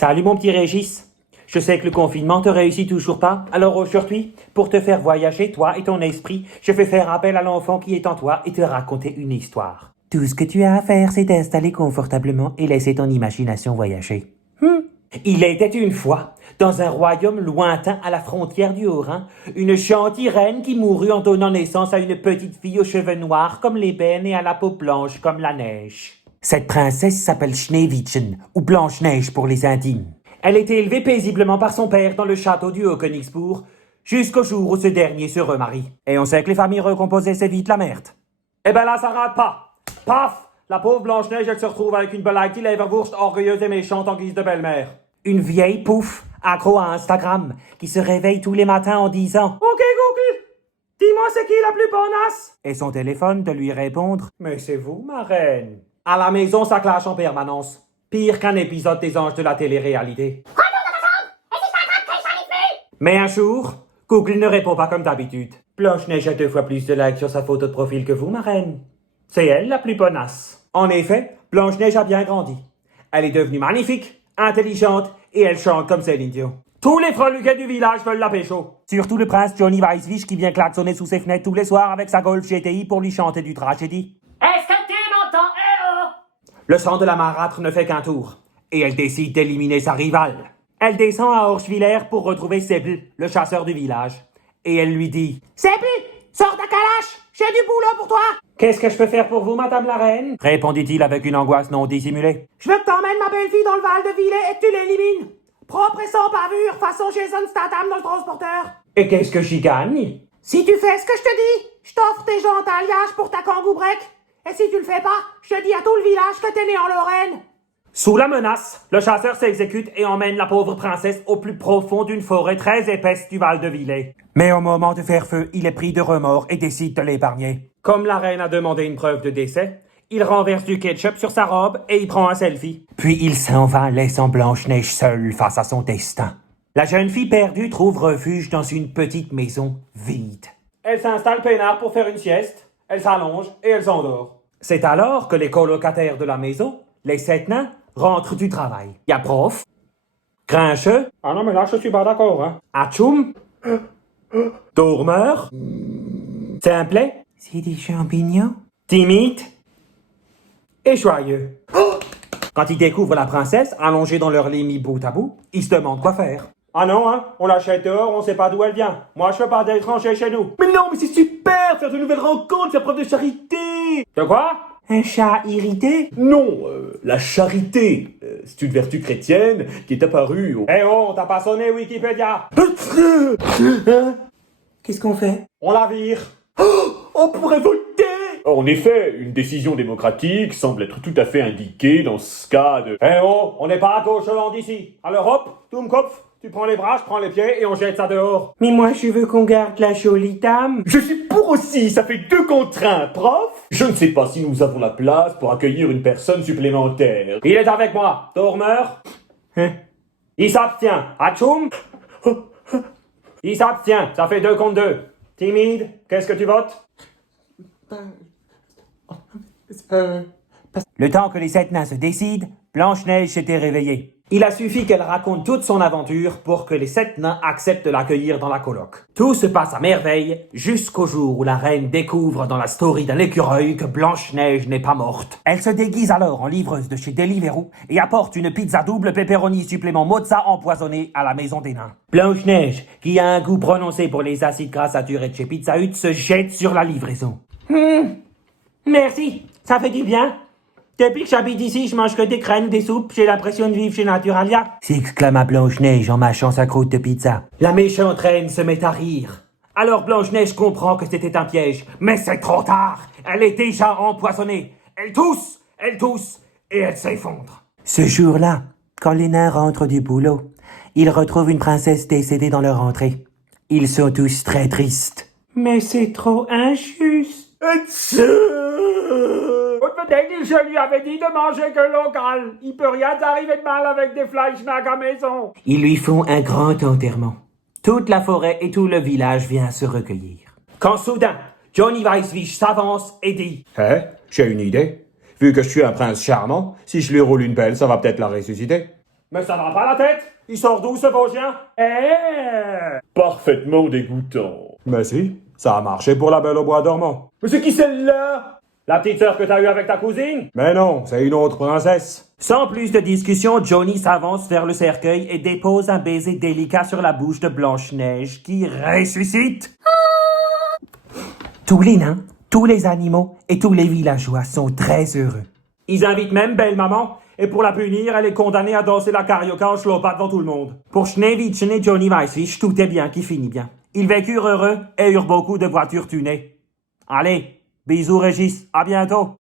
Salut mon petit Régis. Je sais que le confinement te réussit toujours pas, alors aujourd'hui, pour te faire voyager, toi et ton esprit, je vais faire appel à l'enfant qui est en toi et te raconter une histoire. Tout ce que tu as à faire, c'est t'installer confortablement et laisser ton imagination voyager. Il était une fois, dans un royaume lointain à la frontière du Haut-Rhin, une gentille reine qui mourut en donnant naissance à une petite fille aux cheveux noirs comme l'ébène et à la peau blanche comme la neige. Cette princesse s'appelle Schneewittchen, ou Blanche-Neige pour les intimes. Elle était élevée paisiblement par son père dans le château du Haut-Königsbourg, jusqu'au jour où ce dernier se remarie. Et on sait que les familles recomposées, c'est vite la merde. Eh ben là, ça rate pas. Paf! La pauvre Blanche-Neige, elle se retrouve avec une belaïtie Leverwurst orgueilleuse et méchante en guise de belle-mère. Une vieille pouffe, accro à Instagram, qui se réveille tous les matins en disant « Ok Google, dis-moi c'est qui la plus bonasse ?» Et son téléphone de lui répondre « Mais c'est vous, ma reine. » À la maison, ça clash en permanence. Pire qu'un épisode des Anges de la télé-réalité. Mais un jour, Google ne répond pas comme d'habitude. Blanche-Neige a 2 fois plus de likes sur sa photo de profil que vous, ma reine. C'est elle la plus bonasse. En effet, Blanche-Neige a bien grandi. Elle est devenue magnifique, intelligente et elle chante comme Céline Dion. Tous les freluquets du village veulent la pécho. Surtout le prince Johnny Weisswich qui vient klaxonner sous ses fenêtres tous les soirs avec sa Golf GTI pour lui chanter du tragédie. Est-ce que tu m'entends? Le sang de la marâtre ne fait qu'un tour, et elle décide d'éliminer sa rivale. Elle descend à Orschwiller pour retrouver Seppel, le chasseur du village. Et elle lui dit « Seppel, sors ta calache, j'ai du boulot pour toi !»« Qu'est-ce que je peux faire pour vous, madame la reine ?» répondit-il avec une angoisse non dissimulée. « Je veux que t'emmènes ma belle-fille dans le Val de Villet et que tu l'élimines. Propre et sans bavure, façon Jason Statham dans le transporteur. »« Et qu'est-ce que j'y gagne ?»« Si tu fais ce que je te dis, je t'offre tes jantes à alliage pour ta kangou break. Et si tu le fais pas, je te dis à tout le village que t'es né en Lorraine. » Sous la menace, le chasseur s'exécute et emmène la pauvre princesse au plus profond d'une forêt très épaisse du Val de Villet. Mais au moment de faire feu, il est pris de remords et décide de l'épargner. Comme la reine a demandé une preuve de décès, il renverse du ketchup sur sa robe et il prend un selfie. Puis il s'en va, laissant Blanche-Neige seule face à son destin. La jeune fille perdue trouve refuge dans une petite maison vide. Elle s'installe peinard pour faire une sieste. Elle s'allonge et elle s'endort. C'est alors que les colocataires de la maison, les 7 nains, rentrent du travail. Y a prof, grincheux, ah non mais là je suis pas d'accord, hein, atchoum, dormeur, simplet, c'est des champignons, timide et joyeux. Quand ils découvrent la princesse, allongée dans leur lit mis bout à bout, ils se demandent quoi faire. Ah non, hein, on l'achète dehors, on sait pas d'où elle vient. Moi, je veux pas d'étrangers chez nous. Mais non, mais c'est super, faire de nouvelles rencontres, faire preuve de charité. De quoi? Un chat irrité? Non, la charité, c'est une vertu chrétienne qui est apparue au... Eh oh, t'as pas sonné Wikipédia. Qu'est-ce qu'on fait? On la vire. On pourrait voter! En effet, une décision démocratique semble être tout à fait indiquée dans ce cas de... Eh oh, on n'est pas à Gauche-Hollande ici. Alors hop, Toumkopf, tu prends les bras, je prends les pieds et on jette ça dehors. Mais moi je veux qu'on garde la jolie dame. Je suis pour aussi, ça fait 2 contre 1, prof! Je ne sais pas si nous avons la place pour accueillir une personne supplémentaire. Il est avec moi, dormeur. Il s'abstient. Atchoum. Il s'abstient, ça fait 2 contre 2. Timide, qu'est-ce que tu votes? Le temps que les 7 nains se décident, Blanche-Neige s'était réveillée. Il a suffi qu'elle raconte toute son aventure pour que les 7 nains acceptent de l'accueillir dans la coloc. Tout se passe à merveille jusqu'au jour où la reine découvre dans la story d'un écureuil que Blanche-Neige n'est pas morte. Elle se déguise alors en livreuse de chez Deliveroo et apporte une pizza double pepperoni supplément mozza empoisonnée à la maison des nains. Blanche-Neige, qui a un goût prononcé pour les acides gras saturés de chez Pizza Hut, se jette sur la livraison. Merci, ça fait du bien. Depuis que j'habite ici, je mange que des crèmes, des soupes, j'ai l'impression de vivre chez Naturalia. S'exclama Blanche-Neige en mâchant sa croûte de pizza. La méchante reine se met à rire. Alors Blanche-Neige comprend que c'était un piège. Mais c'est trop tard. Elle est déjà empoisonnée. Elle tousse, et elle s'effondre. Ce jour-là, quand les nains rentrent du boulot, ils retrouvent une princesse décédée dans leur entrée. Ils sont tous très tristes. Mais c'est trop injuste. Je lui avais dit de manger que local. Il peut rien t'arriver de mal avec des Fleischmack à maison. Ils lui font un grand enterrement. Toute la forêt et tout le village vient se recueillir. Quand soudain, Johnny Weisswich s'avance et dit « J'ai une idée. Vu que je suis un prince charmant, si je lui roule une pelle, ça va peut-être la ressusciter. » Mais ça va pas la tête? Il sort d'où ce beau chien? Parfaitement dégoûtant. Mais si, ça a marché pour la Belle au bois dormant. Mais c'est qui celle-là? La petite sœur que t'as eue avec ta cousine? Mais non, c'est une autre princesse. Sans plus de discussion, Johnny s'avance vers le cercueil et dépose un baiser délicat sur la bouche de Blanche-Neige qui ressuscite. Tous les nains, tous les animaux et tous les villageois sont très heureux. Ils invitent même Belle Maman, et pour la punir, elle est condamnée à danser la carioca en schlopa devant tout le monde. Pour Schneewittchen et Johnny Weissfisch, tout est bien qui finit bien. Ils vécurent heureux et eurent beaucoup de voitures tunées. Allez, bisous Régis, à bientôt.